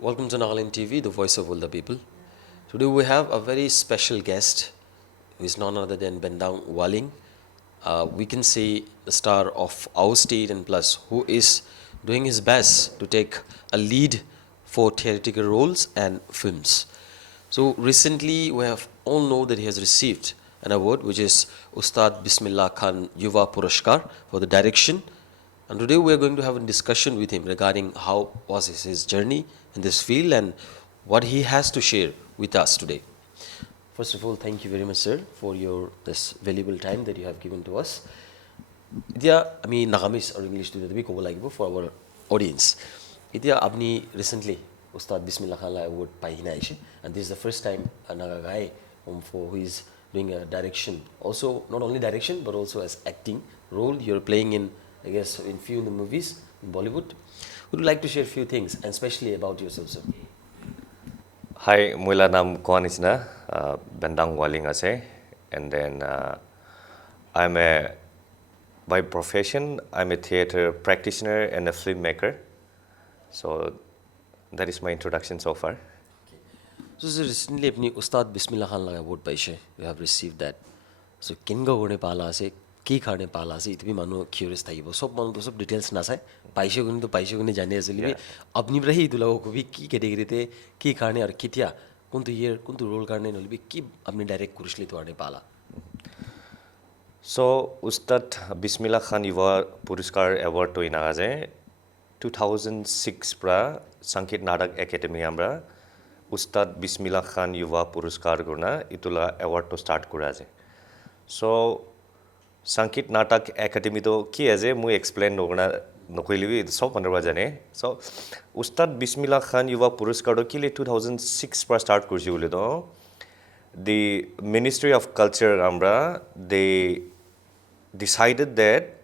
Welcome to Nagaland TV, the voice of all the people. Today we have a very special guest who is none other than Bendang Walling. We can say the star of our state and plus who is doing his best to take a lead for theatrical roles and films. So recently we have all know that he has received an award which is Ustad Bismillah Khan Yuva Puraskar for the direction. And today we are going to have a discussion with him regarding how was his journey in this field and what he has to share with us today. First of all, thank you very much, sir, for your this valuable time that you have given to us. Itia, ami Nagamis or English to the big for our audience. Itia, abni recently Ustad Bismillah Khan award pahinaishi, and this is the first time a Naga guy for who is doing a direction. Also, not only direction but also as acting role. You're playing in, I guess, in few in the movies in Bollywood. Would you like to share a few things, and especially about yourself, sir? Hi, mula nam koan isna Bendang Walling ase, and then by profession I'm a theater practitioner and a filmmaker. So that is my introduction so far. So, sir, recently apni Ustad Bismillah Khan laga award paise. You have received that. So, kinga gone pala ase, ki khane pala ase, itbi manu curious thaibo. Sob manu to sob details na sai. Paise gone to paise gone jane asli bhi. Apni brahi dulago ko bhi ki category te ki khane ar kitya kuntu year kuntu role karne nol bhi ki apni direct kurishli to ane pala. So Ustad Bismillah Khan Yuva Puraskar award to inaze 2006 pra Sankit Nadak Academy amra Ustad Bismillah Khan Yuva Puraskar guna itula award to start kuraje. So Sankit Natak Academy to ki aje mu explain nogna nokoilibi so panarwa jane. So Ustad Bismillah Khan Yuva Puraskar to kile 2006 pra start kurji bole to the Ministry of Culture amra they decided that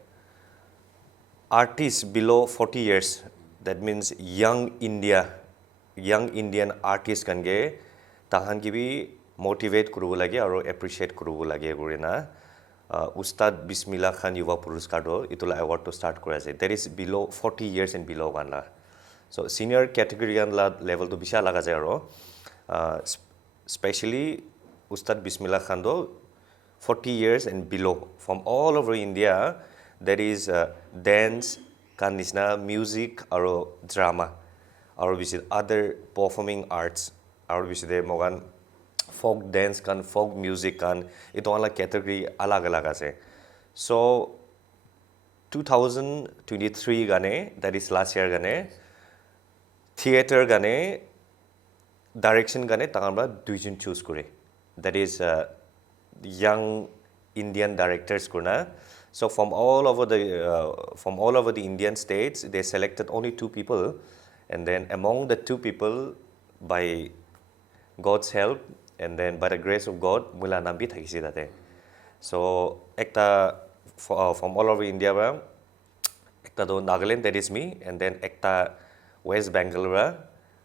artists below 40 years, that means young Indian artists can ge tahan ki bhi motivate kurubo lage aro appreciate kurubo lage gorina Ustad Bismillah Khan Yuva Puraskar do itula award to start kora ase. That is below 40 years and below one la. So senior category and level to bisha laga jai aro especially Ustad Bismillah Khan do 40 years and below from all over India. There is dance, kanisna, music, or drama, or visit other performing arts, or visit mogan folk dance kan, folk music kan. Ito all category alag alag ase. So 2023 gane, that is last year gane, theater gane, direction gane, tangamba duijin choose kore. That is young Indian directors kuna. So from all over the Indian states, they selected only 2 people, and then among the 2 people, by God's help and then by the grace of God, mula nambi thakisi date. So ekta from all over India ba, ekta do Nagaland, that is me, and then ekta West Bengal ba,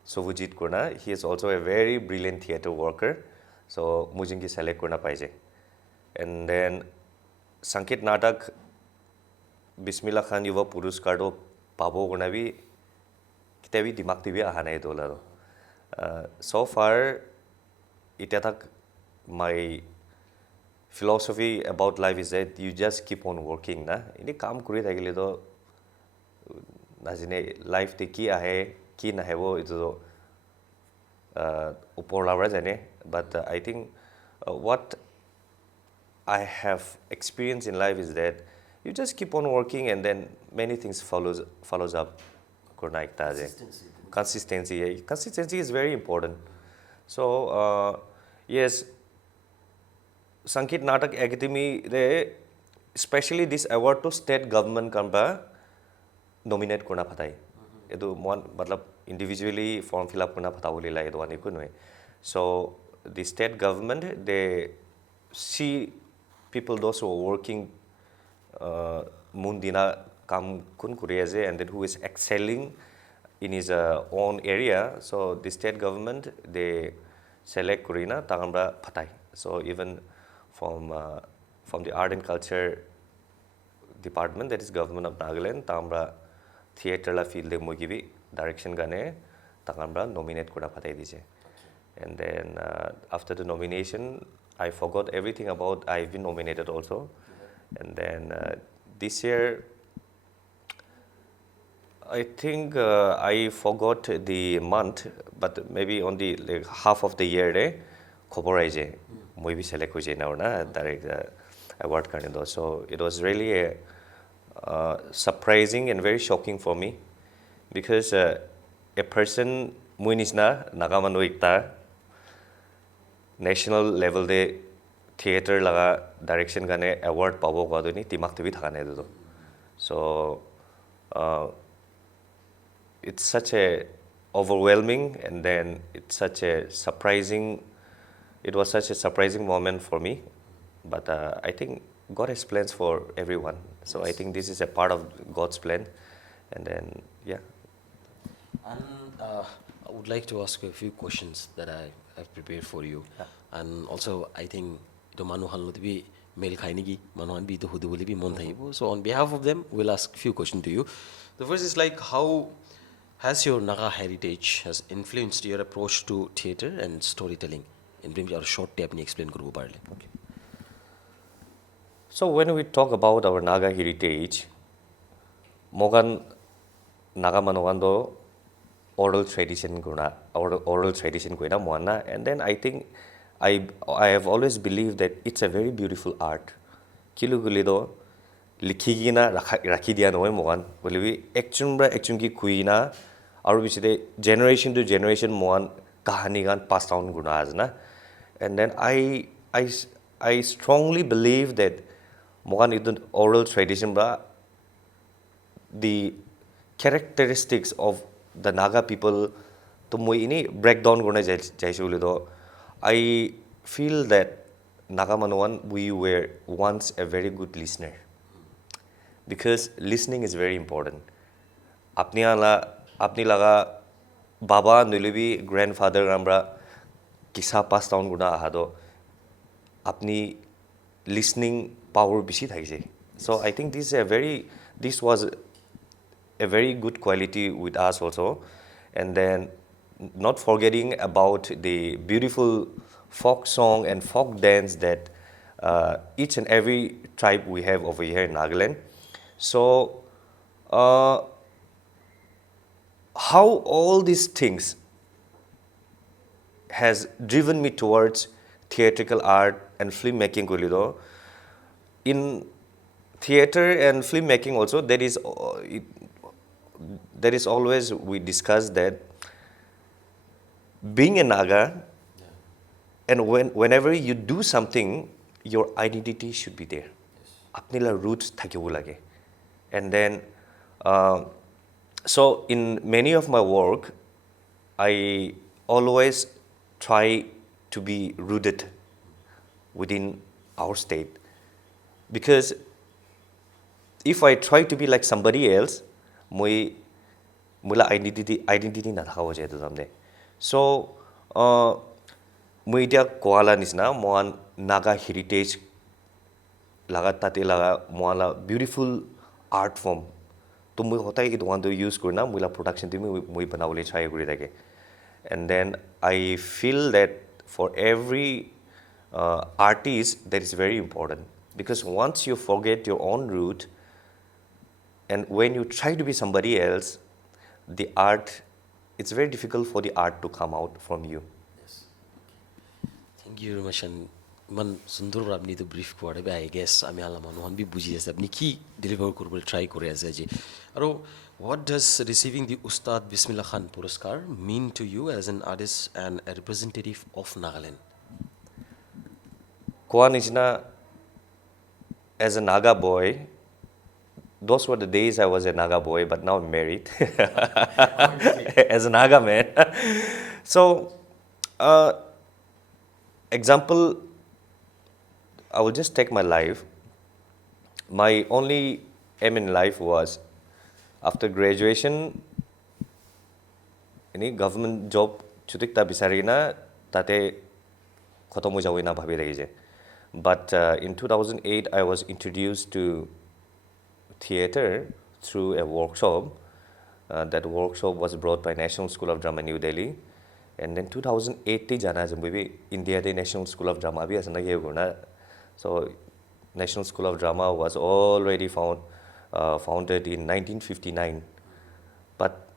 Sovujit kuna. He is also a very brilliant theater worker. So mujinki select kurna paise. And then Sankit Natak Bismillah Khan Yuva Puraskar do pabo guna bhi kite bhi dimag te bhi aha nahi dola do. So far itya tak my philosophy about life is that you just keep on working na. Ini kaam kuri thakile to najine life te ki ahe ki nahe wo ito to upor labra jane. But I think what I have experienced in life is that you just keep on working and then many things follows up. Consistency. Consistency is very important. So yes, Sankit Natak Academy re especially this award to state government kamba nominate korna phatai. Edu mon matlab individually form fill up korna phatawoli la edu ani kunoi. So the state government, they see people those who are working mundina kam kun kuriaje and then who is excelling in his own area. So the state government, they select kurina tangambra phatai. So even from the art and culture department, that is government of Nagaland, tangambra theater la field de mogibi direction gane takambra nominate kura phatai dise. And then after the nomination, I forgot everything about I've been nominated also. And then this year, I think I forgot the month, but maybe on the like, half of the year, khobor ai je moi bhi select ho jai na or na direct award karne do. So it was really a surprising and very shocking for me because a person moi nisna naga manu ekta national level de theater laga direction gane award pabo ko adoni timak tebi thakane do. So it's such a overwhelming and then it was such a surprising moment for me, but I think God has plans for everyone, so I think this is a part of God's plan. And then And I would like to ask you a few questions that I have prepared for you. And also I think the manuhan be male kainigi manuhan be the hudu be montaibo. So on behalf of them we'll ask a few questions to you. The first is like, how has your Naga heritage has influenced your approach to theater and storytelling? In brief, your short tape explain kuru parle. Okay. So when we talk about our Naga heritage, Mogan Naga Manogando oral tradition guna oral tradition kuina moana, and then I think I have always believed that it's a very beautiful art. Kilugulido likhigina rakhi dia noy mogan bolibi action ki kuina aru bichide generation to generation moan kahani gan passed down guna asna. And then I strongly believe that mogan idun oral tradition ba the characteristics of the Naga people to moi ini breakdown guna jaisulido. I feel that Naga Manoan we were once a very good listener, because listening is very important. Apni laga baba nulibi grandfather rambra kisa pass down guna ahado apni listening power bishi thaise. So I think this was a very good quality with us also. And then not forgetting about the beautiful folk song and folk dance that each and every tribe we have over here in Nagaland. So how all these things has driven me towards theatrical art and filmmaking kulido. In theater and filmmaking also there is always we discuss that being a Naga, and whenever you do something, your identity should be there. Apni la roots thakibo lage. And then so in many of my work, I always try to be rooted within our state, because if I try to be like somebody else, mula identity na thakawo jai to samde. So muidia koala nisna moan Naga heritage laga tate laga moala beautiful art form to mui hotai it want to use kurna muila production to mui banawole try kuri thake. And then I feel that for every artist that is very important, because once you forget your own root and when you try to be somebody else, the art, it's very difficult for the art to come out from you. Yes. Thank you very much. And man sundur apni to brief kore be I guess ami ala manuhan bi buji ase apni ki deliver korbo try kore ase ji. Aro what does receiving the Ustad Bismillah Khan Puraskar mean to you as an artist and a representative of Nagaland? Koa nijna, as a Naga boy, those were the days I was a Naga boy, but now I'm married as a Naga man. So, example, I will just take my life. My only aim in life was, after graduation, any government job chutikta bisarina tate khotom ho jawina bhabi rehije. But in 2008, I was introduced to theater through a workshop That workshop was brought by National School of Drama New Delhi. And then 2008 jana jambi India the National School of Drama bhi asana ye guna. So National School of Drama was already founded in 1959. But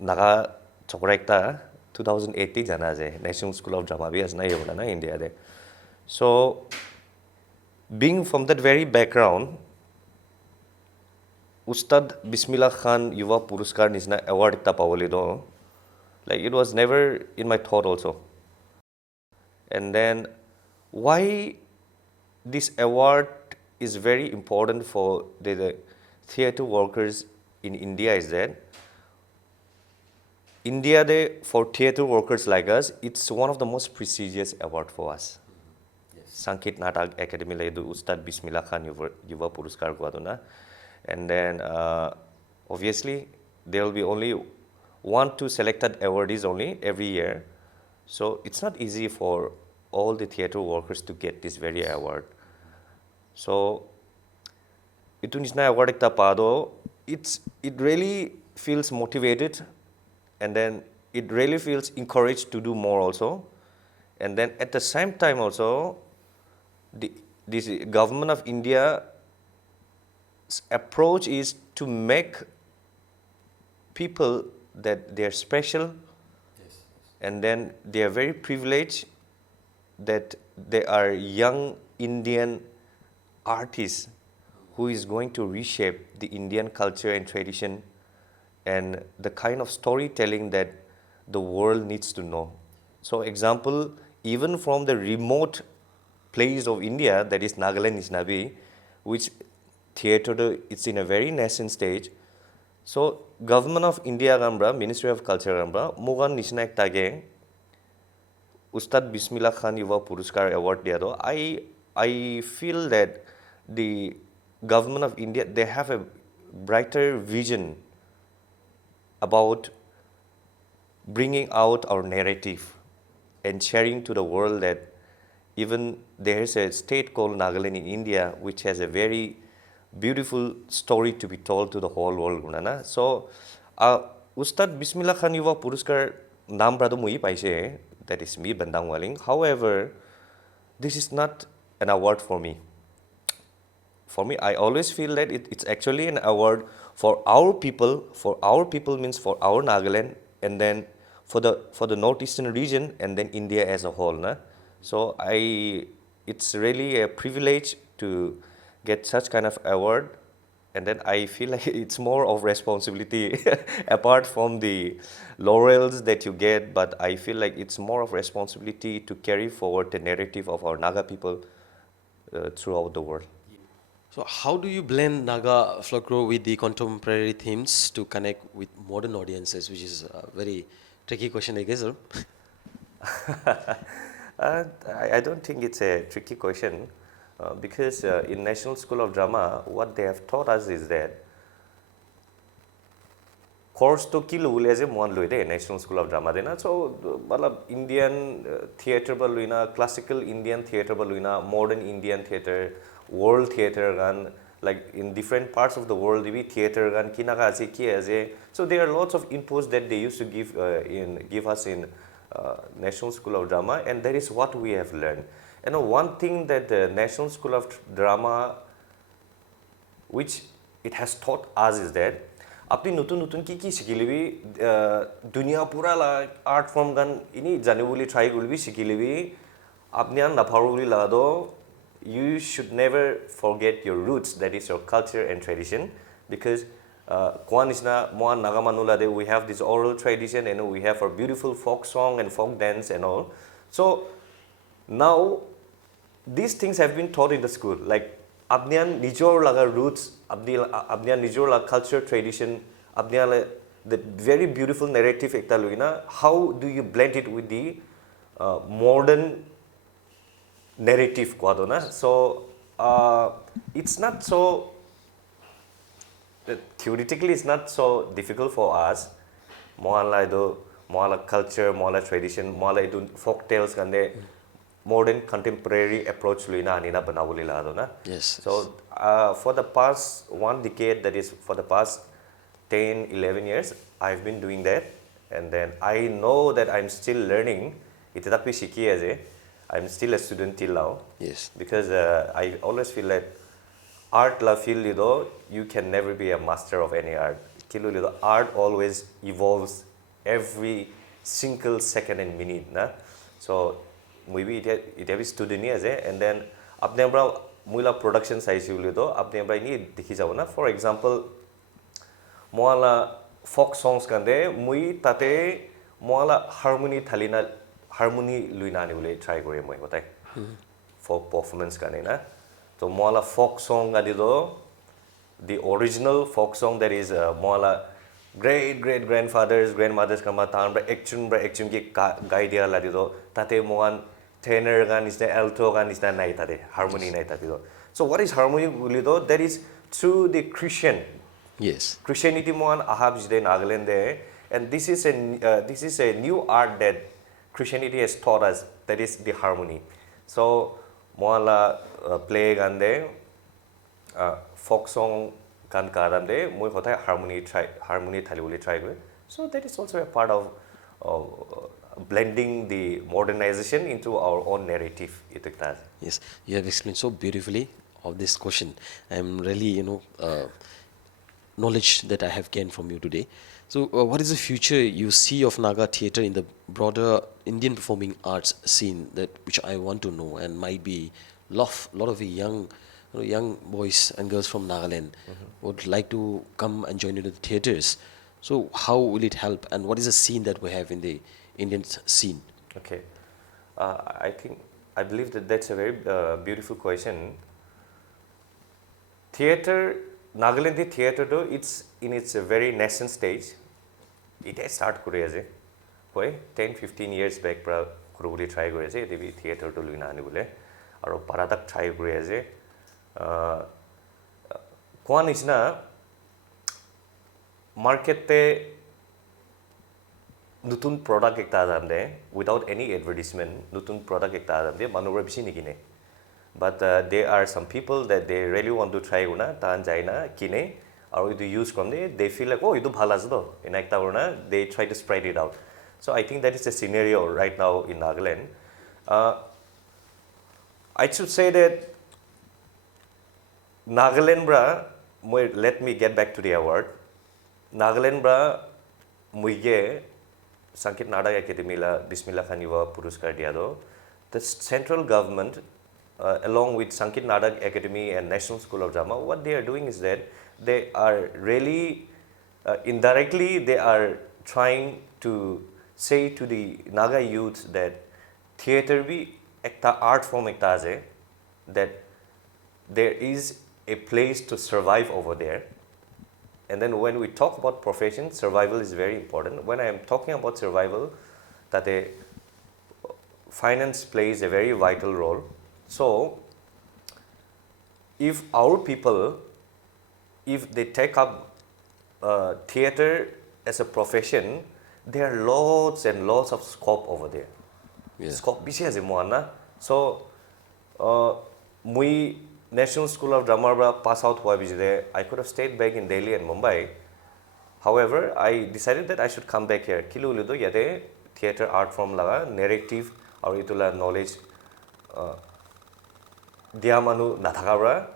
Naga chokrekta 2008 jana je National School of Drama bhi asana ye guna na India de. So being from that very background, Ustad Bismillah Khan Yuva Puraskar nisna award itta pawali do. Like it was never in my thought also. And then why this award is very important for the theatre workers in India is that India for theatre workers like us, it's one of the most prestigious award for us. Sankit Natak Academy le do Ustad Bismillah Khan Yuva Puraskar ko and then obviously there will be only 1-2 selected awardees only every year. So it's not easy for all the theatre workers to get this very award. So itu nisna award ekta pado, it really feels motivated, and then it really feels encouraged to do more also. And then at the same time also, this government of India's approach is to make people that they are special, and then they are very privileged that they are young Indian artists who is going to reshape the Indian culture and tradition and the kind of storytelling that the world needs to know. So example, even from the remote place of India, that is Nagaland Isnabi, which theatre it's in a very nascent stage. So government of India gambra, Ministry of Culture gambra, Mugan Nishnak Tage, Ustad Bismillah Khan Yuva Puraskar Award diado. I feel that the government of India, they have a brighter vision about bringing out our narrative and sharing to the world that even there is a state called Nagaland in India which has a very beautiful story to be told to the whole world. So, Ustad Bismillah Khan Yuva Puraskar naam brado mui paise, that is me, Bendang Walling. However, this is not an award for me. For me, I always feel that it's actually an award for our people. For our people means for our Nagaland, and then for the northeastern region, and then India as a whole. Na? So it's really a privilege to get such kind of award, and then I feel like it's more of responsibility apart from the laurels that you get, but I feel like it's more of responsibility to carry forward the narrative of our Naga people throughout the world. So how do you blend Naga folklore with the contemporary themes to connect with modern audiences, which is a very tricky question, I guess, sir? I don't think it's a tricky question because in National School of Drama, what they have taught us is that course to kill as a one National School of Drama. So, Indian theatre baluina, classical Indian theatre baluina, modern Indian theatre, world theatre gan, like in different parts of the world, theatre gan, kinaga. So there are lots of inputs that they used to give us in National School of Drama, and that is what we have learned. And one thing that the National School of Drama, which it has taught us, is that apni nutun ki sikilibi dunia pura la art form gan ini janebuli try gulbi sikilibi apni an naparuli lado. You should never forget your roots, that is your culture and tradition, because we have this oral tradition and we have our beautiful folk song and folk dance and all. So now these things have been taught in the school, like abnian nijor laga roots, abnian nijor laga culture tradition, abnian the very beautiful narrative ekta luina. How do you blend it with the modern narrative kwadona? So it's not so theoretically it's not so difficult for us. Moala culture, moala tradition, moala idu folk tales kande modern contemporary approach luina anina banawuli ladona. Yes. So for the past 1 decade, that is for the past 10, 11 years, I've been doing that. And then I know that I'm still learning. I'm still a student till now. Yes. Because I always feel that art la field you can never be a master of any art. Art always evolves every single second and minute. Na? So maybe it have student and then apne ambra muila production size apne ambra ni dekhi jabo na. For example, moala folk songs kande mui tate moala harmony thalina harmony luina ani bole try kore moi gotai folk performance kane na. So moala folk song adido the original folk song that is moala great grandfathers grandmothers kama tanbra action ki gai dia ladido tate moan tenor gan is the alto gan is the nai tate harmony nai tate. So what is harmony bulido? That is through the Christian. Yes. Christianity moan ahabs de Nagaland there, and this is a new art that Christianity has taught us. That is the harmony. So moala play gande folk song kan karam de moi hotai harmony thali try kore. So that is also a part of blending the modernization into our own narrative. Yes, you have explained so beautifully of this question. I'm really, knowledge that I have gained from you today. So, what is the future you see of Naga theatre in the broader Indian performing arts scene that which I want to know, and might be lot of young boys and girls from Nagaland would like to come and join into the theatres. So, how will it help, and what is the scene that we have in the Indian scene? Okay, I believe that that's a very beautiful question. Theatre, Nagaland theatre though, it's in its very nascent stage. It has started Korea, 10-15 years back, probably try Korea, theatre to Luna Nibule, or Paradak try Korea. Kwan is na market te nutun product ekta adamde without any advertisement, nutun product ekta adamde manubra bishi nikine. But there are some people that they really want to try una tan jaina kine or you use from there, they feel like, oh, idu bhala jado in ekta una, they try to spread it out. So I think that is the scenario right now in Nagaland. I should say that Nagaland bra, let me get back to the award. Nagaland bra muige Sankit Naga Academy la Bismillah Yuva Puraskar diado. The central government along with Sankit Naga Academy and National School of Drama, what they are doing is that they are really indirectly they are trying to say to the Naga youth that theatre bhi ekta art form ekta ase, that there is a place to survive over there. And then when we talk about profession, survival is very important. When I am talking about survival, that finance plays a very vital role. So if our people, if they take up theatre as a profession, there are lots and lots of scope over there. Yeah. Scope bisi ase moana. So we National School of Drama pass out huwa I could have stayed back in Delhi and Mumbai. However, I decided that I should come back here. Kilo lido yate theatre art form laga narrative or itula knowledge diamanu nathakabra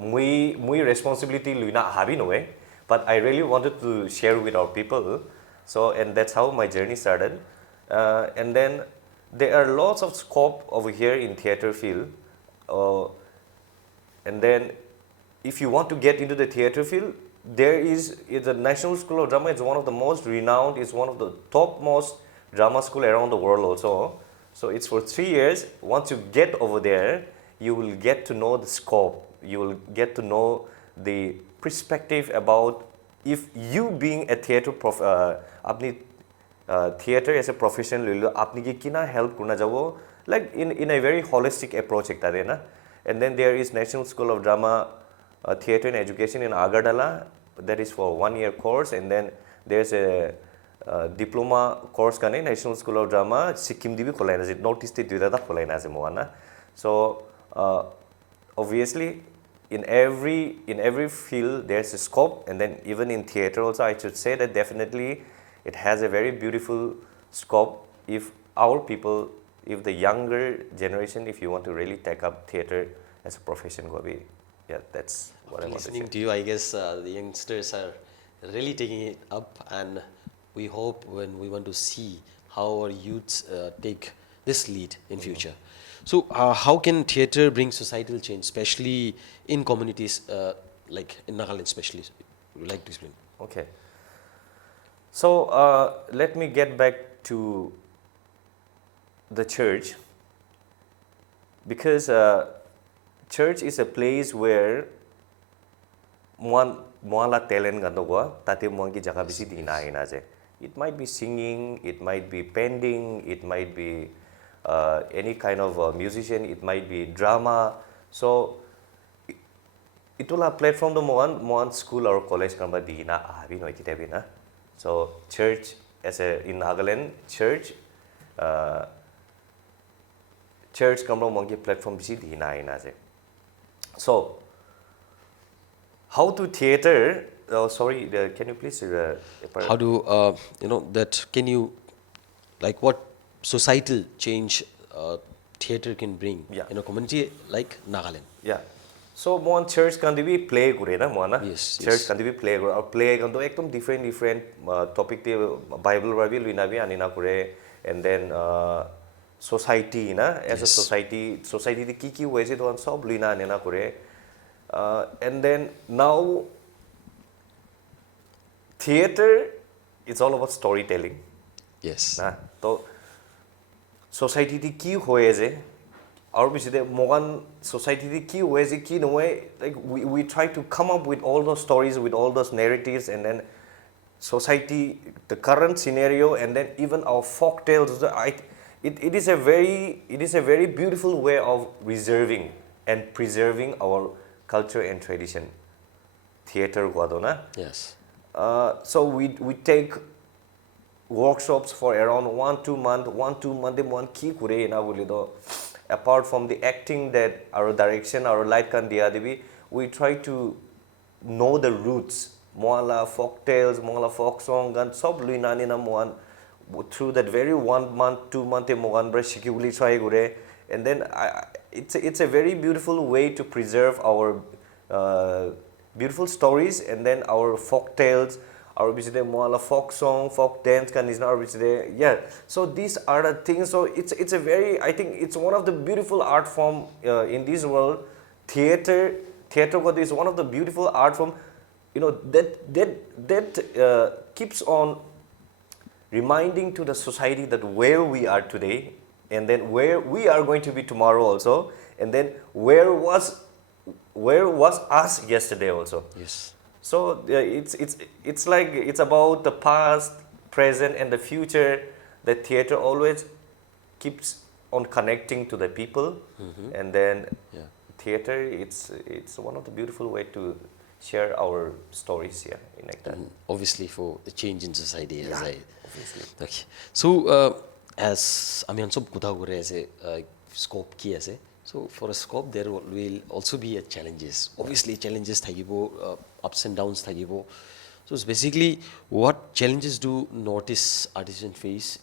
mui responsibility luina habi no way, but I really wanted to share with our people. So and that's how my journey started. And then there are lots of scope over here in theatre field. And then if you want to get into the theatre field, there is the National School of Drama. It's one of the most renowned, it's one of the topmost drama school around the world also. So it's for 3 years. Once you get over there, you will get to know the scope. You will get to know the perspective about if you being a theatre theatre as a profession, apni ki kina help kurna jabo, like in a very holistic approach ekta de na. And then there is National School of Drama Theatre and Education in Agartala. That is for 1 year course. And then there's a diploma course kane National School of Drama Sikkim dibi kholaina notice te duita ta kholaina ase moana. So obviously in every field there's a scope, and then even in theater also I should say that definitely it has a very beautiful scope if our people, if the younger generation, if you want to really take up theater as a profession, Gobi, yeah, that's what I want to say. Listening to you, I guess the youngsters are really taking it up, and we hope when we want to see how our youths take this lead in future. So, how can theater bring societal change, especially in communities like in Nagaland, especially? Would you like to explain? Okay. So let me get back to the church, because church is a place where muala talent gandogo tate muangi jaga bisi dina ina je. It might be singing, it might be painting, it might be any kind of musician, it might be drama. So it will have platform the one school or college kamba dina abi no ikite na. So church as a in Nagaland church church kamba monkey platform bisi dina ina je. So how to theater? Oh, sorry, can you please? How do that? Can you like what societal change theater can bring in a community like Nagaland? Yeah. So one church can be play gure na mo na. Yes, Church yes. can be play gure. Or play can do ekdom different topic te Bible Bible lina bi anina gure, and then society na as a society the kiki ways it on sob lina anina gure, and then now theater, it's all about storytelling. Yes. Na to society the ki hoye je aur bisi de mogan society the ki hoye je ki no way, like we try to come up with all those stories, with all those narratives, and then society, the current scenario, and then even our folk tales. It is a very beautiful way of reserving and preserving our culture and tradition. Theater guadona. Yes. So we take workshops for around 1-2 months key kure na bolido. Apart from the acting that our direction, our light can diya, we try to know the roots. Moala folk tales, moala folk song, and sob luinani na moan through that very 1 month, 2 month moan bra shikuli try gure, and then it's a very beautiful way to preserve our beautiful stories, and then our folk tales, our moala folk song, folk dance can is not yeah. So these are the things. So it's a very, I think it's one of the beautiful art form in this world. Theater is one of the beautiful art form, that keeps on reminding to the society that where we are today, and then where we are going to be tomorrow also, and then where was us yesterday also. Yes. So it's like it's about the past, present, and the future. The theater always keeps on connecting to the people, and then theater, it's one of the beautiful way to share our stories here in like that. Obviously, for the change in society, as I Obviously. okay. So as I mean, sob kutha gore as a scope ki as a. So for a scope, there will also be a challenges. Obviously, challenges thagibo, ups and downs thagibo. So it's basically what challenges do Northeast artisans face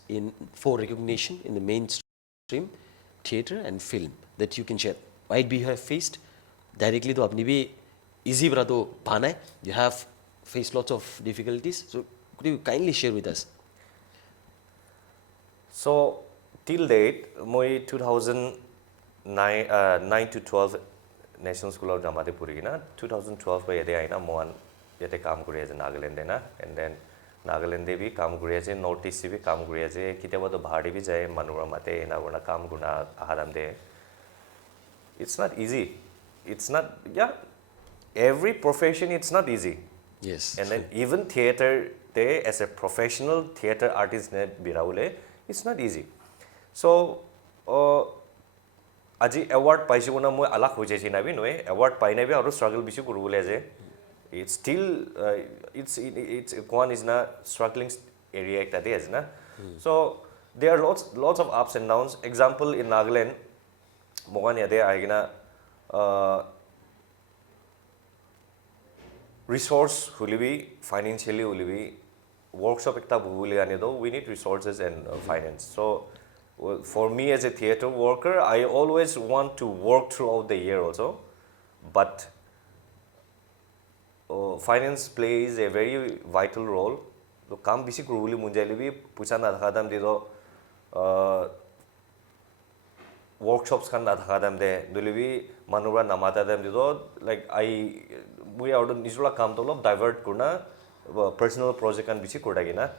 for recognition in the mainstream theater and film that you can share. Might be you have faced directly to apni bhi easy bra to pana hai. You have faced lots of difficulties. So could you kindly share with us? So till date, my 2009 to 12 National School of Drama Puri na 2012 ko yede aina moan yete kaam kuri ase Nagaland na, and then Nagaland bhi kaam kuri ase, Northeast bhi kaam kuri ase, kitaba to bahari bhi jaye manura mate na guna kaam guna aharam de. It's not easy. It's not, every profession it's not easy. Yes. And then even theater they as a professional theater artist net biraule, it's not easy. So aji award paisi guna moi alak hoje china bi noe award paina bi aru struggle bisu kurule je. It's still it's one is na struggling area ekta de is na. So there are lots of ups and downs. Example in Nagaland mogan yade aigina resource hulibi financially hulibi workshop ekta bhuli ane do we need resources and finance. So for me as a theater worker, I always want to work throughout the year also, but finance plays a very vital role. So kam bisi kuruli munjali bi pucha na thakadam dido workshops kan na thakadam de dulibi manubra namata dam dido like we are nijula kam to lop divert kurna personal project kan bisi kurdagina.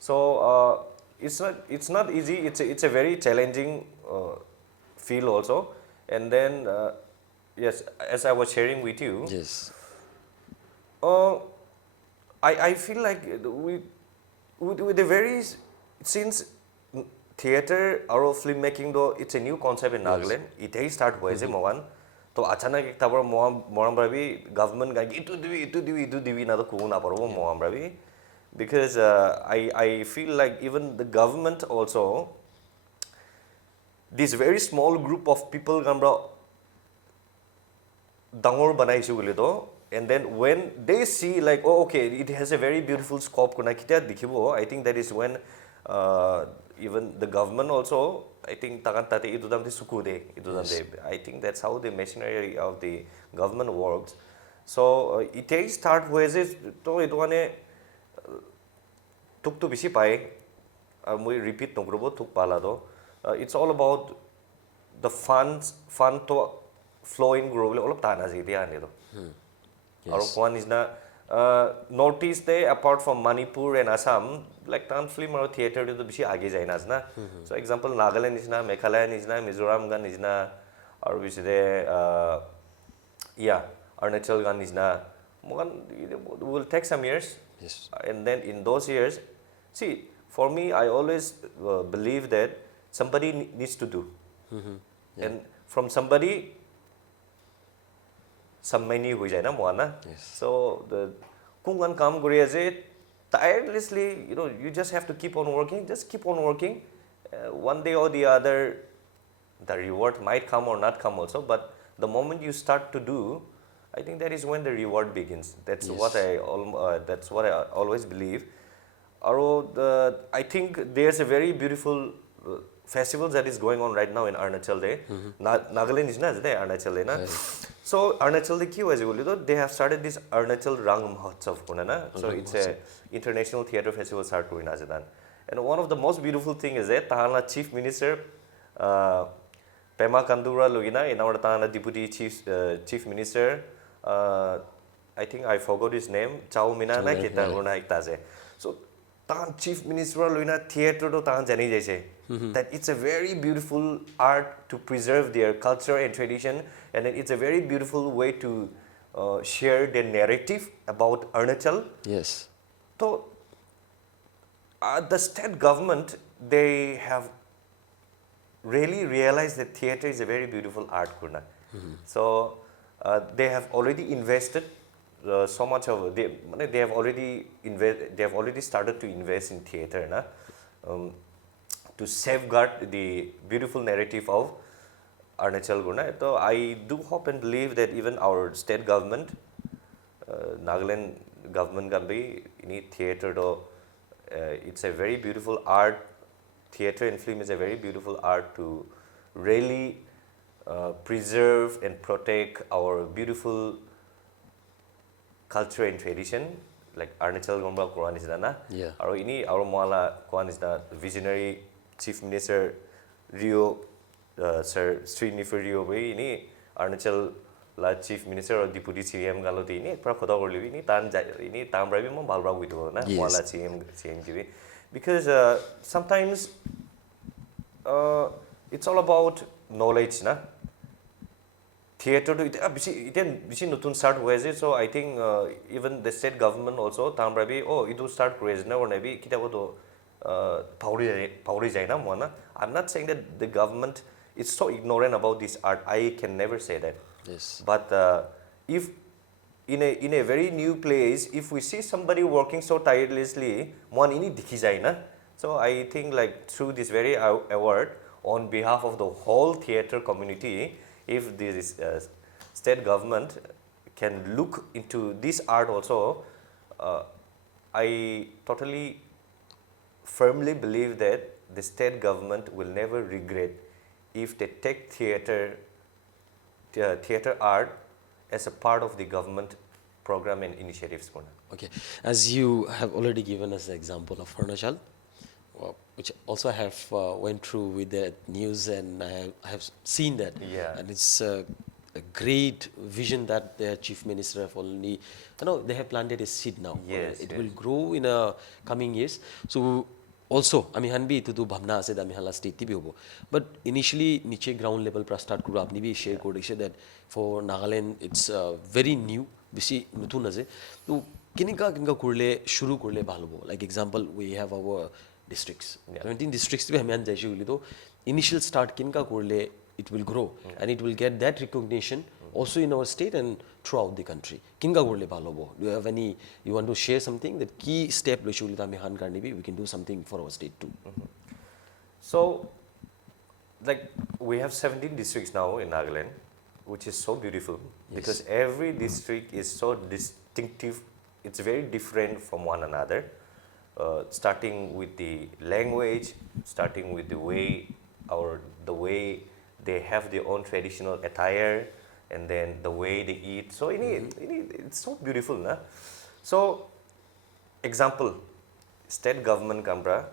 So it's not easy. It's a very challenging field also. And then yes, as I was sharing with you, Yes. I feel like with a very since theater or filmmaking though it's a new concept in Nagaland. It has start hoise mogan. तो अचानक एक तबर मोहम Ravi government का इतु दिवी ना तो कुना पड़ो मोहम Ravi because I feel like even the government also this very small group of people गम्रा dangor banai isu gule to. And then when they see like oh okay it has a very beautiful scope kuna kita dikhibo, I think that is when even the government also I think takan tate idudam de sukude idudam de. I think that's how the machinery of the government works. So it takes start ways to it one tuk to bisi pai we repeat no grobo tuk pala do. It's all about the fun to flow in grow all of tana ji dia ne do. Yes. One is na Northeast day apart from Manipur and Assam like tan film or theater to the bishi age jai na na. So example Nagaland is na, Meghalaya is na, Mizoram gan is na, or which there yeah Arunachal gan is na. Will take some years. Yes. And then in those years, see for me I always believe that somebody needs to do. Yeah. And from somebody some many hui jai na moana. So the kungan kam guri as tirelessly, you know, you just have to keep on working. Just keep on working. One day or the other, the reward might come or not come also. But the moment you start to do, I think that is when the reward begins. That's what that's what I always believe. I think there's a very beautiful festival that is going on right now in Arunachal Day. Nagaland is not there, Arunachal Day na. So Arunachal Day kyu hoise boli to they have started this Arunachal Rang Mahotsav kuna na. So it's a international theater festival start kurina ajadan. And one of the most beautiful thing is that Tahana Chief Minister Pema Kandura logina in our Tahana Deputy Chief Minister I think I forgot his name Chao Mina na kita guna iktaje. So Tahan Chief Minister Luina theater to Tahan Jani Jese. That it's a very beautiful art to preserve their culture and tradition, and it's a very beautiful way to share their narrative about Arunachal. Yes. So the state government they have really realized that theater is a very beautiful art kurna. So they have already invested so much of they have already started to invest in theater na, to safeguard the beautiful narrative of Arunachal guna. So I do hope and believe that even our state government Nagaland government can be in theater do it's a very beautiful art. Theater and film is a very beautiful art to really preserve and protect our beautiful culture and tradition, like Arunachal Gomba Quran is na. Yeah. Aro ini aro moala Quran is the visionary Chief Minister Rio Sir Srinivas Rio bhai ini Arunachal la Chief Minister or Deputy CM galo ti ini pra khoda gorli ini tan brai mo balbra wido na moala CM TV because sometimes it's all about knowledge na. Theater to it bisi nutun start hoise. So I think even the state government also tambrabi oh idu start craze na or nabi kitabo to pauri jai na mona. I'm not saying that the government is so ignorant about this art. I can never say that. Yes. But if in a very new place, if we see somebody working so tirelessly, mon ini dikhi jai na. So I think like through this very award on behalf of the whole theater community, if this state government can look into this art also, I totally firmly believe that the state government will never regret if they take theater art as a part of the government program and initiatives. Okay, as you have already given us the example of Arunachal, which also I have went through with the news, and I have seen that. Yeah. And it's a great vision that the chief minister have already, they have planted a seed now. Yes, It yes. will grow in coming years. So also, I mean, hanbi to do bhamna ase da mihala state tibi hobo. But initially, niche ground level pra start kuru apni bhi share kodishe that for Nagaland it's very new. Bisi nutun ase. So kininka kurle shuru kurle bhalo bo. Like example, we have our districts. 17 districts bhi hame jaise huli to initial start kinka kurle it will grow and it will get that recognition also in our state and throughout the country. Kinka kurle bhalo bo. Do you have any? You want to share something that key step lo shuli ta mehan karni bhi we can do something for our state too. So, like we have 17 districts now in Nagaland, which is so beautiful because every district is so distinctive. It's very different from one another. Starting with the language, starting with the way they have their own traditional attire, and then the way they eat. So it's so beautiful, na? So, example, state government kambra,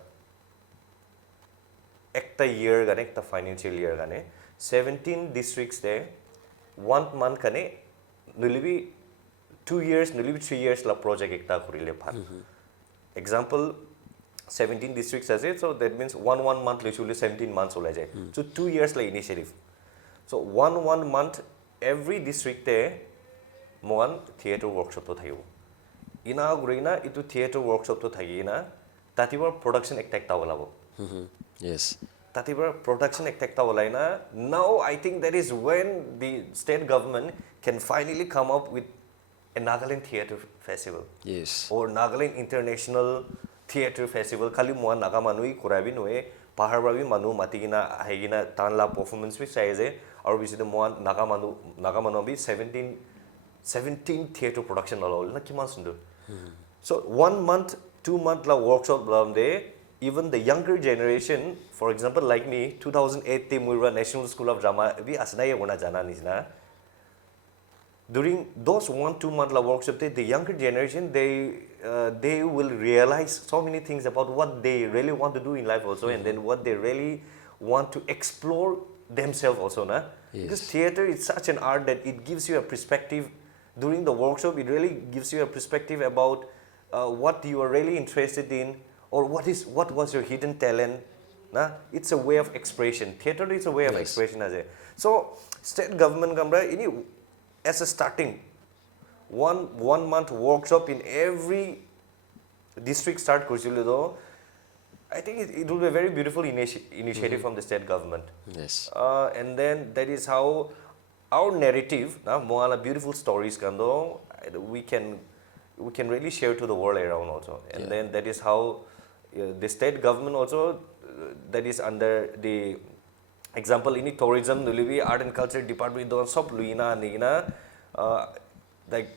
ekta year gane, ekta financial year gane, 17 districts there, 1 month gane, nulibi 2 years, nulibi 3 years la project ekta kurile bhal. Example, 17 districts as it, so that means 1 month literally 17 months ola jay. So 2 years la initiative. So 1 month every district there one theater workshop to thayo. Ina gurina itu theater workshop to thayina tatibar production ekta wala bo. Yes. Tatibar production ekta wala ina. Now I think that is when the state government can finally come up with a Nagaland Theatre Festival. Yes. Or Nagaland International Theatre Festival. Kali mua Naga manui kurabi noe paharbabi manu matigina haigina tanla performance bi size or bisi the mua Naga manu bi 17 theatre production allow na kiman sundu. So 1 month, 2 month la workshop lamde even the younger generation, for example like me, 2008 te Murra National School of Drama bi asnaya guna jana nisna. During those 1-2 month workshop, the younger generation they will realize so many things about what they really want to do in life also, and then what they really want to explore themselves also, na? Yes. Because theater is such an art that it gives you a perspective. During the workshop, it really gives you a perspective about what you are really interested in, or what was your hidden talent. Na? It's a way of expression. Theater is a way of expression as a. So state government kamra as a starting 1 month workshop in every district start kursile do, I think it will be a very beautiful initiative from the state government. Yes. And then that is how our narrative, na moala beautiful stories kando we can really share to the world around also. And then that is how the state government also that is under the example in tourism, nulibi art and culture department don sop luina nina like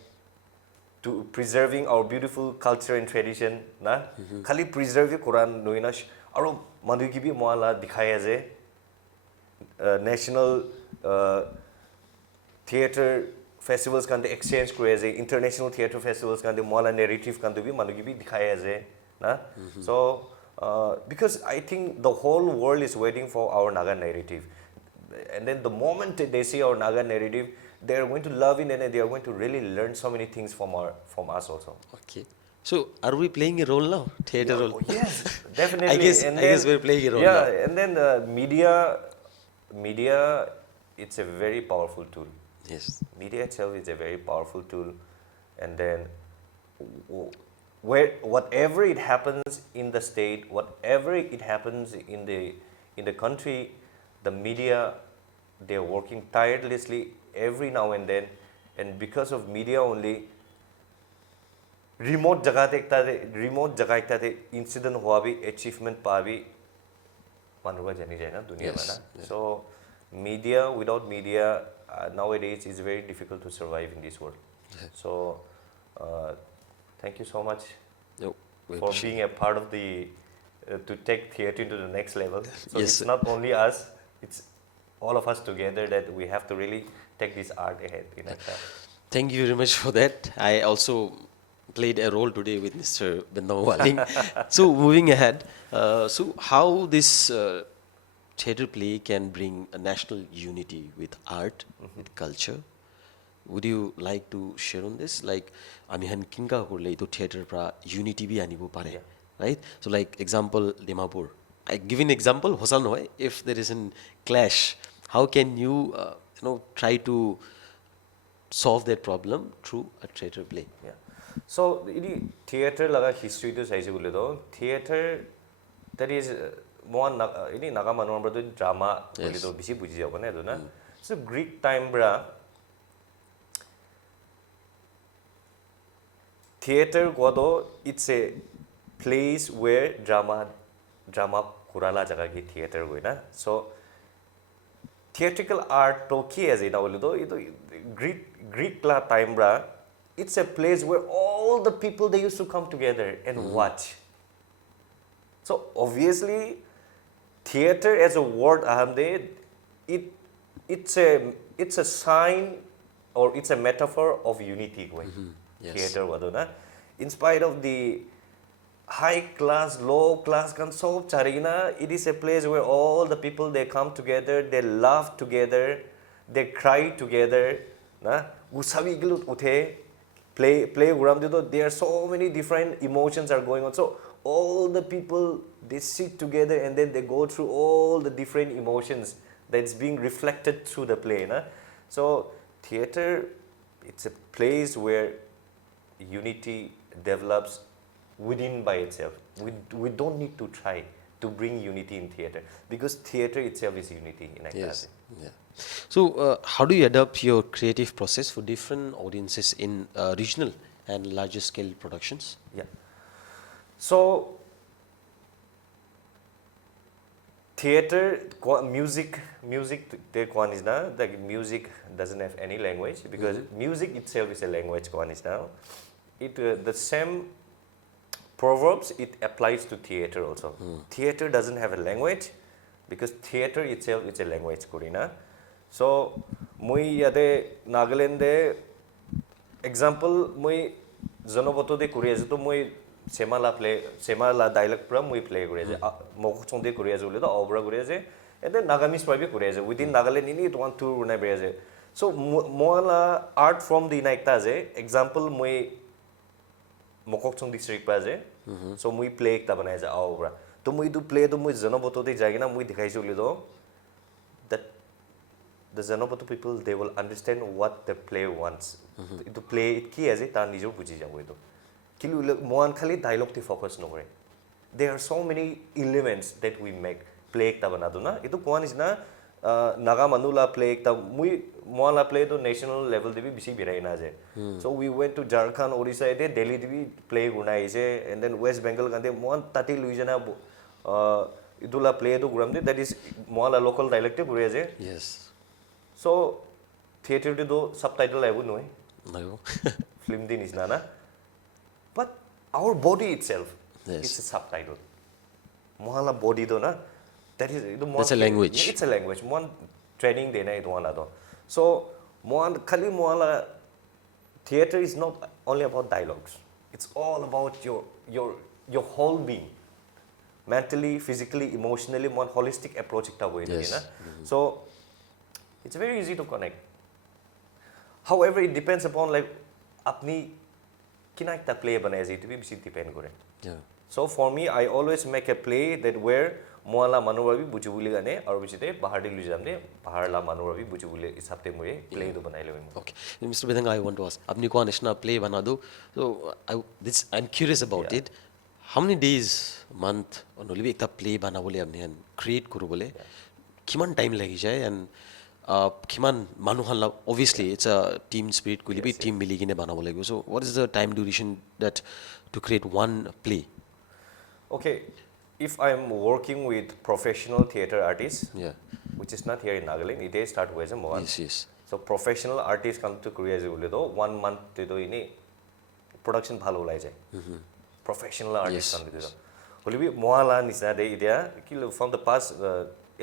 to preserving our beautiful culture and tradition na khali preserve quran noina aro manu ki bi moala dikhaya je national theater festivals kan exchange kore je international theater festivals kan moala narrative kan bi manu ki bi dikhaya je na. So because I think the whole world is waiting for our Naga narrative, and then the moment they see our Naga narrative, they are going to love it, and they are going to really learn so many things from us also. Okay. So are we playing a role now? Theater role? Yes, definitely. I guess we're playing a role now. And then media, it's a very powerful tool. Yes. Media itself is a very powerful tool, and then whatever it happens in the state, whatever it happens in the country, the media, they are working tirelessly every now and then, and because of media only, remote jaga ekta te incident hua bhi achievement pa bhi manuba jani jai na duniya ma na. So media, without media nowadays is very difficult to survive in this world. So thank you so much No, we for appreciate being a part of the to take theater into the next level. So Yes, it's sir. not only us, it's all of us together that we have to really take this art ahead in Naga. Thank you very much for that. I also played a role today with Mr. Bendang Walling. So moving ahead, so how this theatre play can bring a national unity with art, with culture? Would you like to share on this? Like, ami han kinga kurle to theatre pra unity bi anibo pare, Yeah. right? So like example Dimapur. I give an example. Hosal no hai. If there is a clash, how can you try to solve that problem through a theatre play? Yeah. So ini theater laga history to saise bole to theater that is one ini naga manor bra to drama bole Yes. to bisi buji jabo na do na. So Greek time bra theater godo it's a place where drama kurala jaga ki theater goi na. So theatrical art to ki as ina bole to ito Greek la time bra it's a place where all the people they used to come together and watch. So obviously theater as a word ahamde it's a sign or it's a metaphor of unity way. Yes. Theater wadona in spite of the high class low class kan sob charina it is a place where all the people they come together, they laugh together, they cry together na usabi gilut uthe play uram de there are so many different emotions are going on. So all the people they sit together and then they go through all the different emotions that's being reflected through the play na. So theater it's a place where unity develops within by itself. We don't need to try to bring unity in theater because theater itself is unity in Naga. Yes. Yeah. So, how do you adapt your creative process for different audiences in regional and larger scale productions? Yeah. So theater music there one is now the music doesn't have any language because music itself is a language one is now. It the same proverbs it applies to theater also. Theater doesn't have a language because theater itself is a language kurina. So mui yade Nagaland de example mui janoboto de kuriya to mui semala dialect pra mui play kuriya mokochong de kuriya ule to obra kuriya and then Nagamis pra bi kuriya within Nagaland ini it one two runa kuriya. So moala art from the naikta je example mui Mokokchung district pa je so mui play ekta banai ja obra to mui do play to mui janoboto de jagina mui dikhai ule to that the Zanoboto people they will understand what the play wants. To play it ki as it ta nijo buji jabo ito. Kilu moan khali dialogue te focus no kore. There are so many elements that we make play ekta banado na. Ito kuan is na Naga Manula play ekta mui moan la play to national level de bi bisi birai na je. So we went to Jharkhand, Odisha ite Delhi de bi play gunai ise and then West Bengal kante moan tati luijana idula play to guram de that is moan la local dialect te gure je. Yes. So theater to do subtitle I would know No. film din is nana but our body itself Yes. it's a subtitle mohala body do na that is That's a language. it's a language one training de na it one ado so mohan khali mohala theater is not only about dialogues it's all about your whole being mentally physically emotionally one holistic approach ekta hoye Yes. na so it's very easy to connect. However, it depends upon like apni kina ekta play banai je to be bisi depend kore. Yeah. So for me, I always make a play that where moala manura bi buju buli gane aru bisite bahar de lu jamne bahar la manura bi buju buli isapte moye play do banai le Okay. Mr. Bendang, I want to ask. Apni ko anishna play bana do. So I'm curious about Yeah. it. How many days, month, or no, ekta play bana bole apni create kuru bole. Kiman time lagi jai and kiman manuhan la obviously it's a team spirit kuli bi Yes, team mili kine bana bole. So what is the time duration that to create one play? Okay, if I'm working with professional theater artists, Yeah. which is not here in Nagaland, it start with a mohan. Yes. Yes. so professional artist kan to korea je bole to 1 month te to ini production bhalo ulai jay professional artist kan de holi bi moala nisna de idia kilo from the past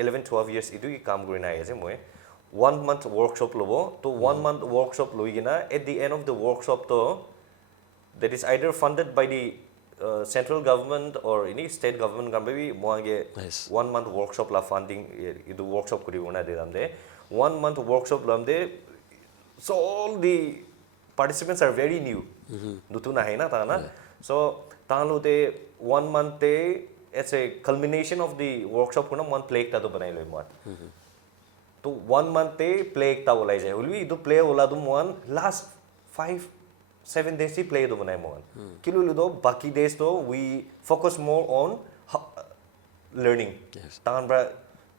11 12 years idu ki kaam gori na ase moi 1 month workshop lobo to 1 month workshop loigina at the end of the workshop to that is either funded by the central government or any state government kan be moage 1 month workshop la funding idu workshop kori bona de damde 1 month workshop lamde so all the participants are very new nutu na hai na ta na so talu te 1 month te it's a culmination of the workshop kuna one play ta to banai loi mo to 1 month te play ta olai jai holi idu play ola dum one last 5-7 days he play दो बनाए Mohan kilo लिदो बाकी days तो we focus more on learning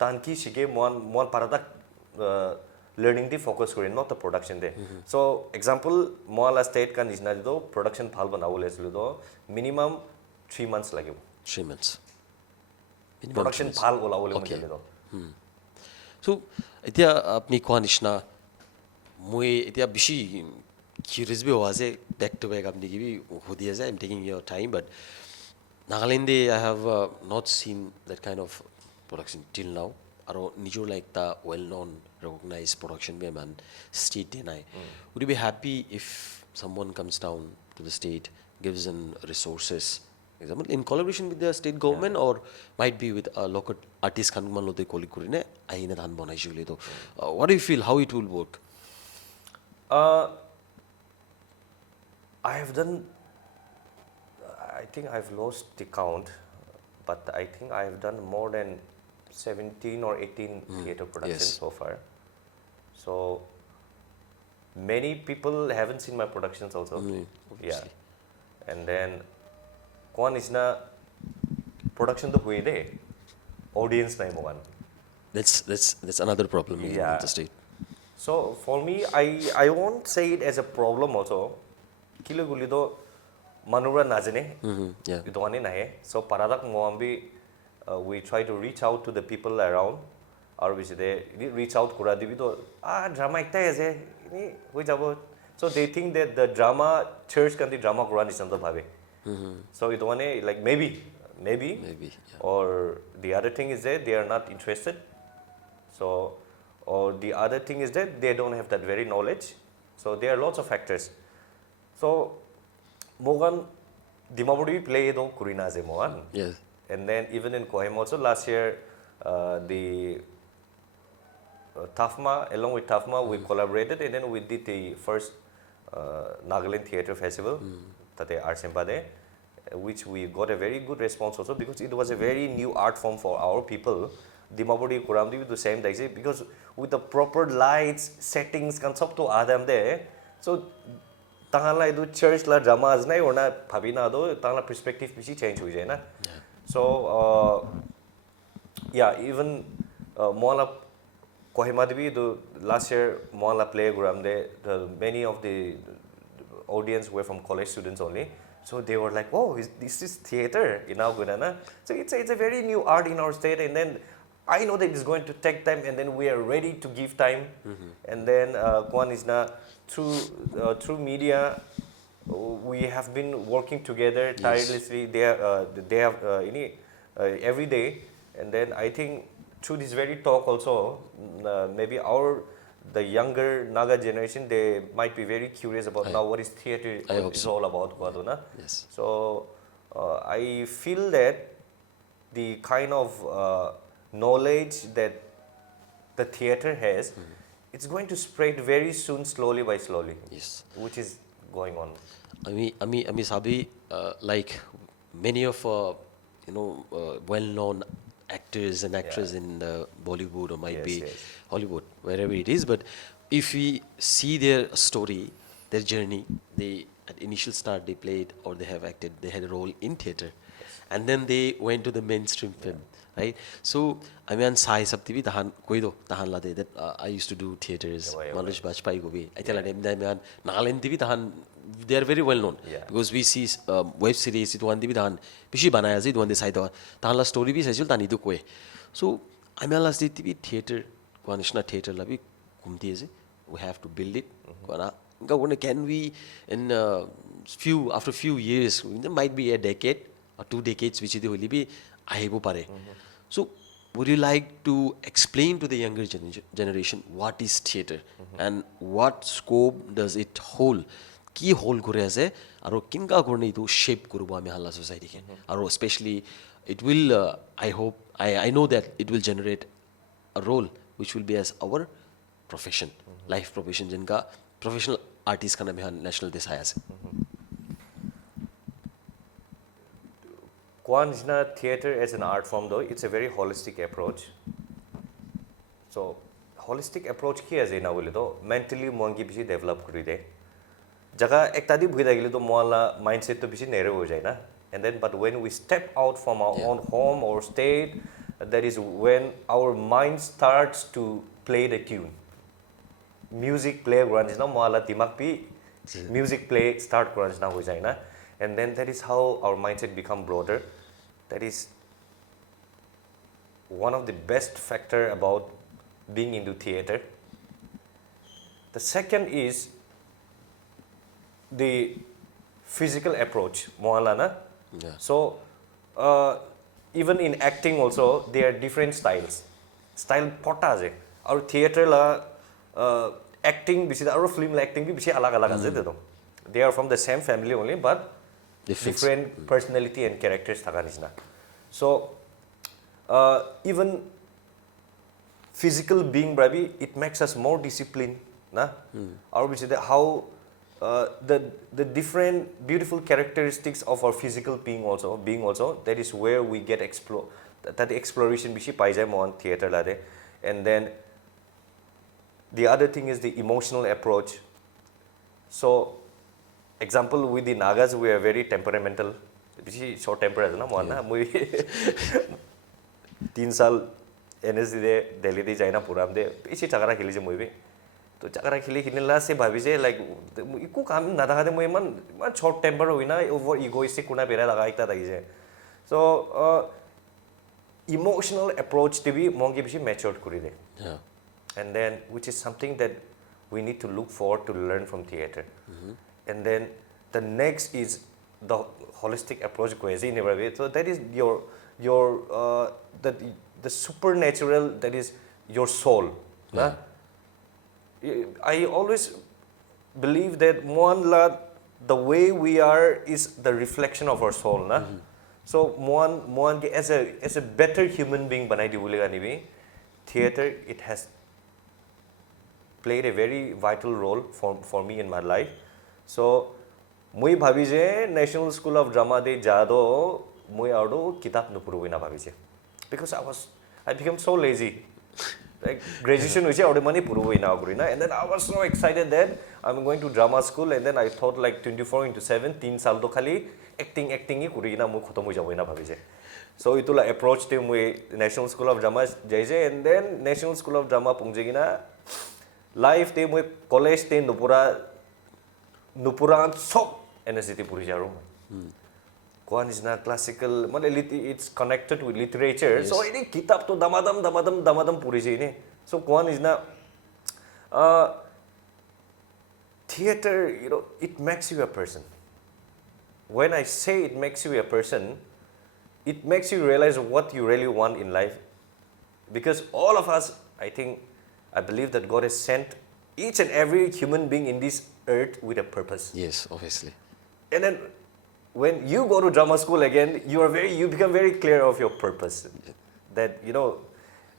तान की शिके Mohan पारदा learning दी focus करें not the production they so example Mohan La state का निजना दो production फाल बनाओ ले चलो दो minimum 3 months लगे 3 months production फाल ओला ओले मुझे ले दो so इतिया अपनी कौन निशना मुझे इतिया बिशी curious भी हुआ से back to back अपनी की भी हो दिया जाए I'm taking your time but Nagaland I have not seen that kind of production till now aro nijo like the well known recognized production be man state day night would you be happy if someone comes down to the state gives them resources example in collaboration with the state government or might be with a local artist kan man lo de koli kurine aina dhan banai jule to what do you feel how it will work I have done I think I've lost the count but I think I have done more than 17 or 18 theater productions so far so many people haven't seen my productions also yeah and then kwan is na production to hui de audience nai mogan that's another problem in the state so for me I won't say it as a problem also kilo gulido manura najane idone nahe so paradak moambi we try to reach out to the people around or which they reach out kura dibi to drama ekta ase ni hoi jabo so they think that the drama church kan di drama kura ni samto bhabe so idone like maybe or the other thing is that they are not interested so or the other thing is that they don't have that very knowledge so there are lots of factors so Mogan Dimabudi play do Kurina Zemoan. Yes. And then even in Kohima also last year the Tafma along with Tafma we collaborated and then we did the first Nagaland Theatre Festival tate Artsempade which we got a very good response also because it was a very new art form for our people. Dimabudi Kuramdi with the same day because with the proper lights settings kan sab to adam there so ताला इदु church ला drama आज नै ओना भाबिना दो ताला perspective BC change होइ जाय ना सो या इवन मोला कोहिमा दिबी दो लास्ट इयर मोला play gram they many of the audience were from college students only so they were like oh this is theater in our Guyana so it's a very new art in our state and then I know that it's going to take time and then we are ready to give time and then Kwan is na through media we have been working together tirelessly they have every day and then I think through this very talk also maybe the younger Naga generation they might be very curious about now what is theater is all about Guaduna so I feel that the kind of knowledge that the theater has it's going to spread very soon slowly by slowly which is going on I sabi like many of well known actors and actresses in Bollywood or might be Hollywood wherever it is but if we see their story their journey they at initial start they played or they have acted they had a role in theater and then they went to the mainstream film right so I mean sai sab tv tahan koido tahan la de that I used to do theaters Manoj Bajpai go be I tell them that man Nagaland TV tahan they are very well known because we see web series it one tv tahan bishi banaya ase one de sai da tahan la story bi saijul tani du koe so I mean last tv theater ko anishna theater la bi kumti ase we have to build it. Can we in after few years, there might be a decade or 2 decades which will be ahebo pare. So would you like to explain to the younger generation what is theater and what scope does it hold? Ki hold kore ase aro kinka korne itu shape korubo ami halla society ke aro especially it will I hope I know that it will generate a role which will be as our profession, life profession jinka professional artist kana bihan national desaya ase. Kwanjna theater as an art form though, it's a very holistic approach. So holistic approach ki ase na bole to mentally mongi bishi develop kuri de. Jaga ekta di bhui dagile to moala mindset to bishi nere ho jai na. And then but when we step out from our own home or state, that is when our mind starts to play the tune. Music play granjna moala dimak pi music play start granjna ho jai na. And then that is how our mindset become broader. That is one of the best factor about being into theater. The second is the physical approach. Yeah. So even in acting also, there are different styles. Style pota je. Our theater la acting, our film acting bhi alag alag. They are from the same family only, but different personality and characters thakanishna. So even physical being brabi, it makes us more disciplined. Na? Or how the different beautiful characteristics of our physical being also, that is where we get that exploration bishi pai jai mon theater lade. And then the other thing is the emotional approach. So example, with the Nagas, we are very temperamental. Short temper as na moana. Mui 3 साल NSD de Delhi de jaina puram de ichi chakara khili je mui bhi. To chakara khili la se bhabi je like iku kam na dakha de mui man short temper hoina over egoistic kuna bera laga ekta dai je. So emotional approach to be mongi bishi matured kuri de. Yeah. And then which is something that we need to look forward to learn from theater. And then the next is the holistic approach. So that is the supernatural, that is your soul. Yeah. I always believe that the way we are is the reflection of our soul. Na? So as a better human being, theater, it has played a very vital role for me in my life. So mui bhabi je National School of Drama de jado mui audo kitab no puru na bhabi je, because I became so lazy. Like graduation which audo mani puru na aguri na, and then I was so excited that I'm going to drama school, and then I thought like 24/7 3 saal to khali acting hi kuri na mu khotom hoi jabo na bhabi je. So itula approach te mui National School of Drama jai je, and then National School of Drama pungjegina life te mui college te Nupuran sok NSCT puri jaru. Kwan is na classical, it's connected with literature. Yes. So ini kitab to damadam puri jai. So kwan is na theater, it makes you a person. When I say it makes you a person, it makes you realize what you really want in life. Because all of us, I believe that God has sent each and every human being in this earth with a purpose. Yes, obviously. And then when you go to drama school again, you become very clear of your purpose. That,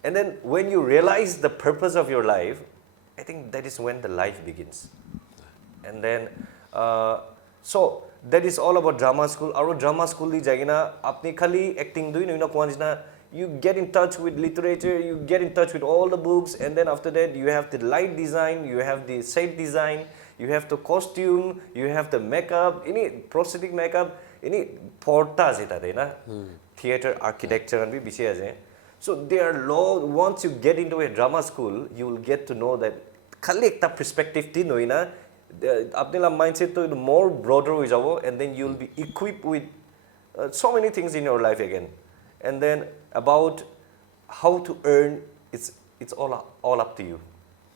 and then when you realize the purpose of your life, I think that is when the life begins. And then, so that is all about drama school. Our drama school di jagina apni khali acting do you get in touch with literature, you get in touch with all the books, and then after that you have the light design, you have the set design, you have the costume, you have the makeup, any prosthetic makeup, any porta zeta de na theater architecture and be. So there are once you get into a drama school, you will get to know that khali ekta perspective din hoina apnela mindset to more broader ho jabo, and then you will be equipped with so many things in your life again. And then about how to earn, it's all up to you,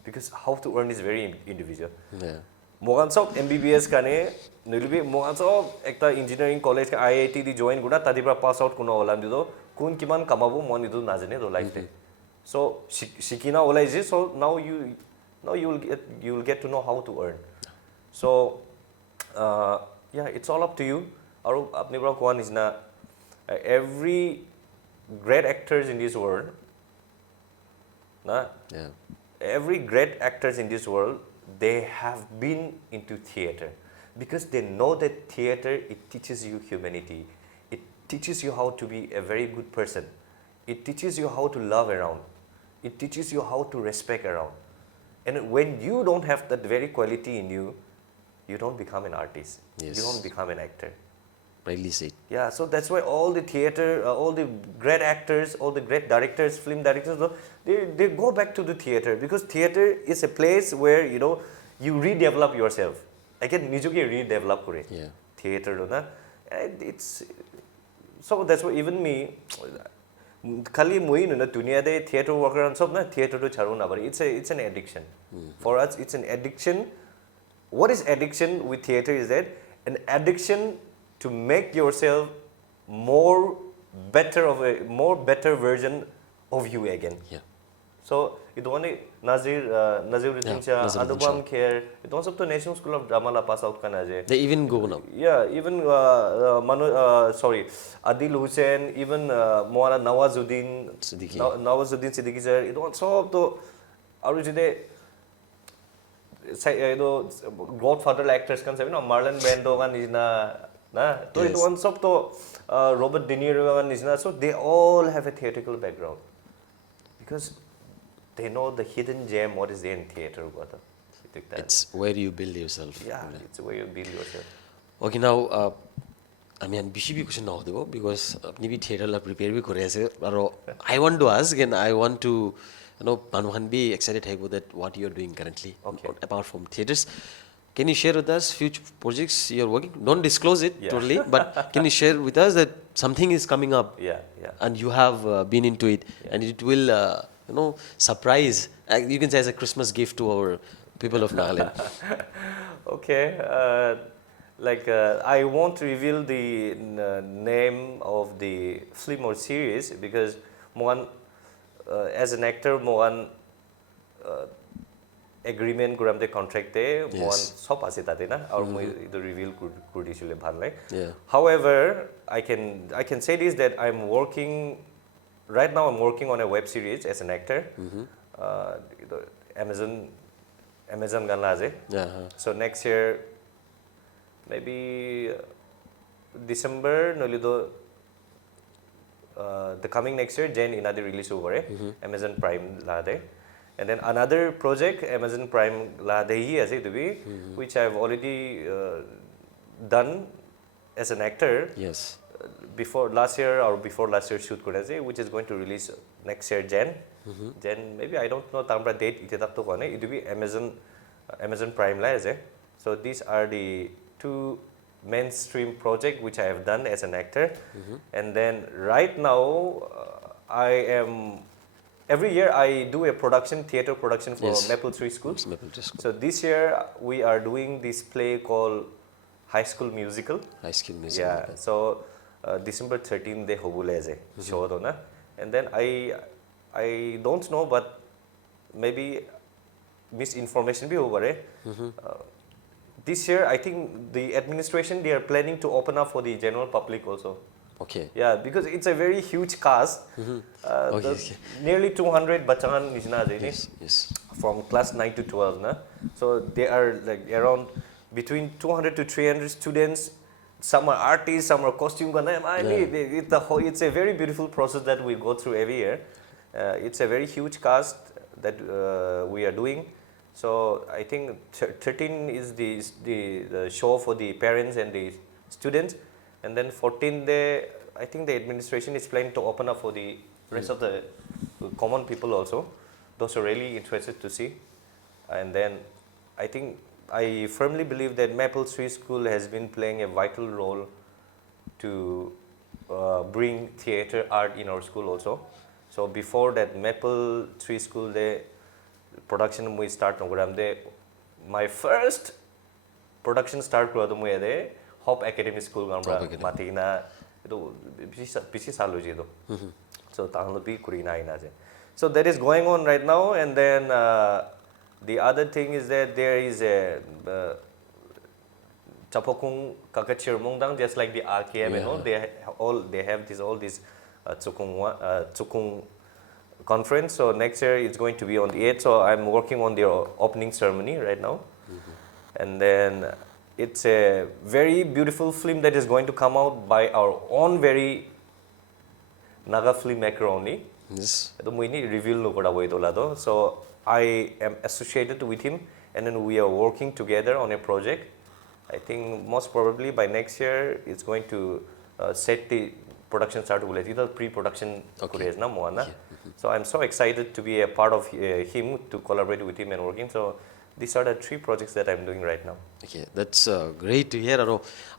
because how to earn is very individual. Yeah. Mogan sob MBBS kane nilbi mogan sob ekta engineering college ka IIT di join guda tadibra pass out kuno olam dido kun kiman kamabu mon idu najane do life te. So shikina olai je, so now you will get to know how to earn. So yeah, it's all up to you. Aru apni bra koan is na every great actors in this world na Yeah. every great actors in this world, they have been into theater because they know that theater, it teaches you humanity, it teaches you how to be a very good person, it teaches you how to love around, it teaches you how to respect around. And when you don't have that very quality in you, you don't become an artist. Yes. You don't become an actor. Rightly said. Yeah, so that's why all the theater, all the great actors, all the great directors, film directors, they go back to the theater because theater is a place where you redevelop yourself. Again, nijuke redevelop kore. Yeah. Theater, na, and it's so that's why even me, khali moi na dunia de theater worker and sab na theater to charu na bari. It's an addiction. For us, it's an addiction. What is addiction with theater is that an addiction to make yourself more better version of you again. Yeah. So it only Naziruddin Shah, Naziruddin Anupam Kher, it was up to National School of Drama la pass out kana je. They even go now. Yeah, even Adil Hussain, even Maulana Nawazuddin Siddiqui sir, it was so up to originally Godfather actors can say, Marlon Brando is na. So it was up to Robert De Niro is na. So they all have a theatrical background because they know the hidden gem what is there in theater. It's where you build yourself. Yeah, it's where you build yourself. Okay, now I mean, BCB question now because maybe theater la prepare bhi kore ase. I want to ask and I want to Manuhan be excited about that what you are doing currently. Okay. Apart from theaters. Can you share with us future projects you are working? Don't disclose it totally, but can you share with us that something is coming up? Yeah. And you have been into it, and it will, surprise. You can say as a Christmas gift to our people of Nagaland. Okay. I won't reveal the name of the film or series because as an actor, agreement guram de contract de one sop ase tate na aur moi idu reveal kuri chule bhal lai. However, I can say this that I'm working right now on a web series as an actor. Amazon ganla aje. So next year maybe December nolido the coming next year Jan inadi release over Amazon Prime la de. And then another project, Amazon Prime la dehi as to be, which I've already done as an actor. Yes. Before last year shoot kore which is going to release next year Jan. Jan maybe I don't know tamra date ite tap to kone. It will be Amazon Prime la as. So these are the two mainstream project which I have done as an actor. And then right now every year I do a theater production for Maple Tree School. So this year we are doing this play called High School Musical. Yeah. So December 13th they hobule show dona. And then I don't know, but maybe misinformation be over. This year I think the administration they are planning to open up for the general public also. Okay. Yeah, because it's a very huge cast. Nearly 200 bachan Yes. from class 9 to 12 na. So they are like around between 200 to 300 students. Some are artists, some are costume it's a very beautiful process that we go through every year. It's a very huge cast that we are doing. So I think 13 is the show for the parents and the students. And then 14th day, I think the administration is planning to open up for the rest of the common people also. Those are really interested to see. And then I firmly believe that Maple Tree School has been playing a vital role to bring theater art in our school also. So before that Maple Tree School, production mui start nogram de my first production start kura to mui ade Hope Academy School gambra matina to pisi salu je do so tanglo bi kurina ina je so that is going on right now and then the other thing is that there is a Chapokung Kakachir Mungdang just like the RKM you know they have all these Tsukung conference so next year it's going to be on the 8th so I'm working on their opening ceremony right now and then it's a very beautiful film that is going to come out by our own very Naga filmmaker only. Yes. Reveal so I am associated with him and then we are working together on a project. I think most probably by next year it's going to set the production start the pre-production so I'm so excited to be a part of him to collaborate with him and working so these are the 3 projects that I'm doing right now. Okay, that's great to hear.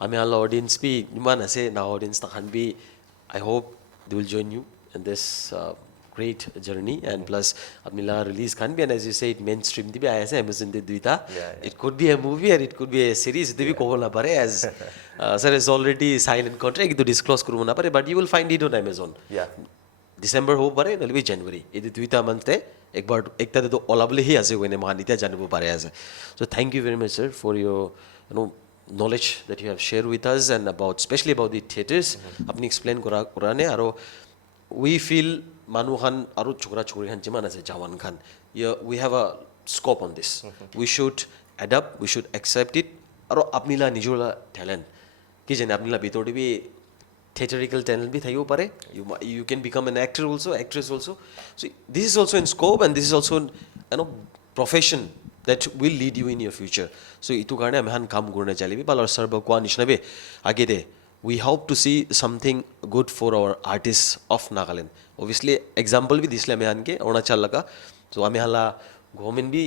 I mean, our audience be, now audience be, I hope they will join you in this great journey and plus apnila release can be and as you said mainstream the be ase Amazon de duita it could be a movie or it could be a series de bi kohola pare as sir is already signed contract to disclose kuru na pare but you will find it on Amazon. December ho pare no be January e duita month te ek bar ekta de to olable hi ase wene manita janibo pare ase so thank you very much sir for your knowledge that you have shared with us and about especially about the theaters apni explain korane aro we feel manuhan aru chukra chukri khan jiman ase jawan khan we have a scope on this we should adapt we should accept it aro apnila nijola talent ki jane apnila bitor bi theatrical talent bhi thayo pare you can become an actor also actress also so this is also in scope and this is also profession that will lead you in your future so itu karone ami han kam gorna chalibi balar sarba kwa nishnabe age de we hope to see something good for our artists of Nagaland obviously example bhi disle ami han ke Arunachal laga so ami hala government bhi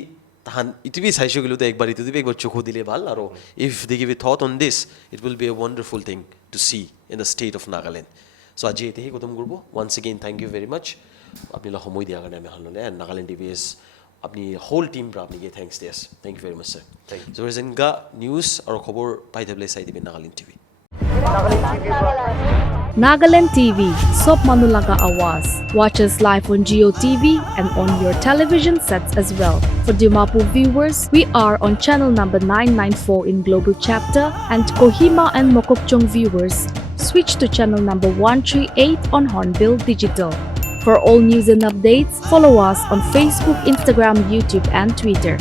tahan itu bhi saisho gilu to ekbar itu bhi ekbar chokho dile bhal aro if they give a thought on this it will be a wonderful thing to see in the state of Nagaland so aji ete hi gotom gurbo once again thank you very much apni la homoy dia garne ami halole and Nagaland TV is apni whole team pra apni ge thanks this thank you very much sir thank you so resenga news aro khobor pai thable sai dibe Nagaland TV Nagaland TV, Sop Manulaga Awas. Watch us live on Geo TV and on your television sets as well. For Dimapur viewers, we are on channel number 994 in Global Chapter and Kohima and Mokokchung viewers, switch to channel number 138 on Hornbill Digital. For all news and updates, follow us on Facebook, Instagram, YouTube and Twitter.